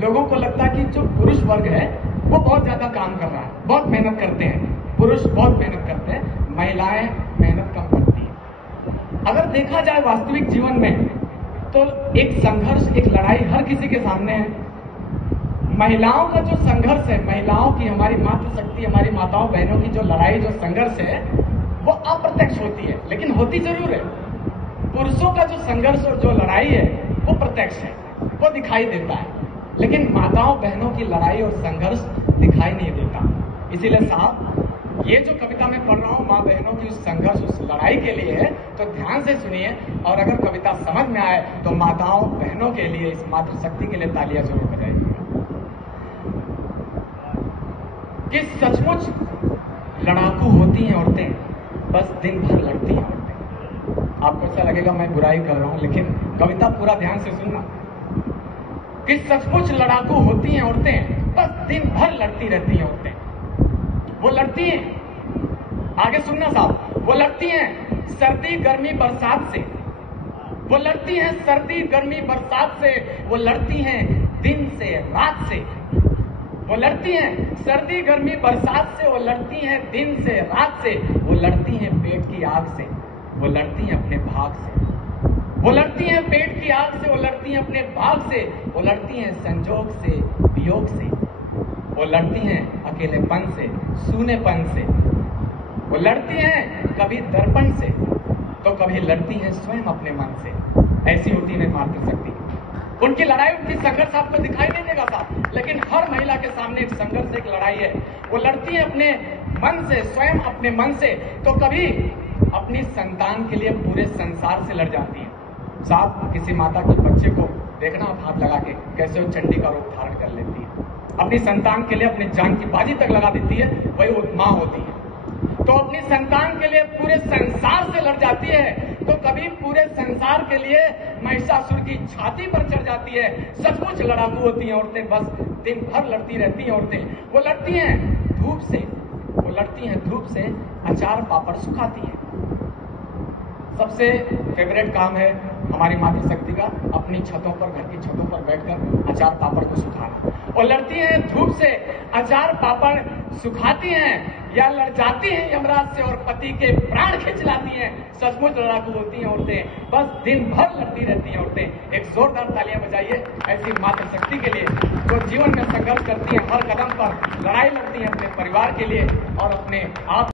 लोगों को लगता है कि जो पुरुष वर्ग है वो बहुत ज्यादा काम कर रहा है, बहुत मेहनत करते हैं, पुरुष बहुत मेहनत करते हैं, महिलाएं मेहनत कम करती हैं। अगर देखा जाए वास्तविक जीवन में तो एक संघर्ष, एक लड़ाई हर किसी के सामने है। महिलाओं का जो संघर्ष है, महिलाओं की, हमारी मातृशक्ति, हमारी माताओं बहनों की जो लड़ाई, जो संघर्ष है, वो अप्रत्यक्ष होती है, लेकिन होती जरूर है। पुरुषों का जो संघर्ष और जो लड़ाई है वो प्रत्यक्ष है, वो दिखाई देता है, लेकिन माताओं बहनों की लड़ाई और संघर्ष दिखाई नहीं देता। इसीलिए साहब, ये जो कविता मैं पढ़ रहा हूं मां बहनों की उस संघर्ष, उस लड़ाई के लिए है, तो ध्यान से सुनिए, और अगर कविता समझ में आए तो माताओं बहनों के लिए, इस मातृशक्ति के लिए तालियां जरूर बजाइएगा। कि सचमुच लड़ाकू होती हैं औरतें, बस दिन भर लड़ती हैं औरतें। आपको ऐसा लगेगा मैं बुराई कर रहा हूं, लेकिन कविता पूरा ध्यान से सुनना। कि सचमुच लड़ाकू होती हैं औरतें, बस दिन भर लड़ती रहती हैं औरतें। वो लड़ती हैं, आगे सुनना साहब, वो लड़ती हैं सर्दी गर्मी बरसात से, वो लड़ती हैं सर्दी गर्मी बरसात से, वो लड़ती हैं दिन से रात से, वो लड़ती हैं सर्दी गर्मी बरसात से, वो लड़ती हैं दिन से रात से, वो लड़ती हैं पेट की आग से, वो लड़ती हैं अपने भाग से, वो लड़ती हैं पेट की आग से, वो लड़ती हैं अपने भाग से, वो लड़ती हैं संजोग से, वियोग से, वो लड़ती हैं अकेलेपन से, सूनेपन से, वो लड़ती हैं कभी दर्पण से, तो कभी लड़ती हैं स्वयं अपने मन से। ऐसी होती है मातृशक्ति। उनकी लड़ाई, उनकी संघर्ष आपको दिखाई नहीं देगा साहब, लेकिन हर महिला के सामने एक संघर्ष, एक लड़ाई है। वो लड़ती है अपने मन से, स्वयं अपने मन से, तो कभी अपनी संतान के लिए पूरे संसार से लड़ जाती है। साहब, किसी माता के बच्चे को देखना आप हाथ लगा के, कैसे वो चंडी का रूप धारण कर लेती है, अपनी संतान के लिए अपनी जान की बाजी तक लगा देती है, वही वो मां होती है। तो अपनी संतान के लिए पूरे संसार से लड़ जाती है, तो कभी पूरे संसार के लिए महिषासुर की छाती पर चढ़ जाती है। सचमुच लड़ाकू होती हैं औरतें, बस दिन भर लड़ती रहती हैं औरतें। वो लड़ती हैं धूप से, वो लड़ती हैं धूप से, अचार पापड़ सुखाती हैं। सबसे फेवरेट काम है हमारी मातृशक्ति का, अपनी छतों पर, घर की छतों पर बैठकर अचार पापड़ को सुखाना। और लड़ती हैं धूप से, अचार पापड़ सुखाती हैं, या लड़ जाती हैं यमराज से और पति के प्राण खींच लाती हैं। सचमुच लड़ाकू होती हैं औरतें, बस दिन भर लड़ती रहती हैं औरतें। एक जोरदार तालियां बजाइए ऐसी मातृशक्ति के लिए, जो जीवन में संघर्ष करती हैं, हर कदम पर लड़ाई लड़ती हैं अपने परिवार के लिए और अपने आप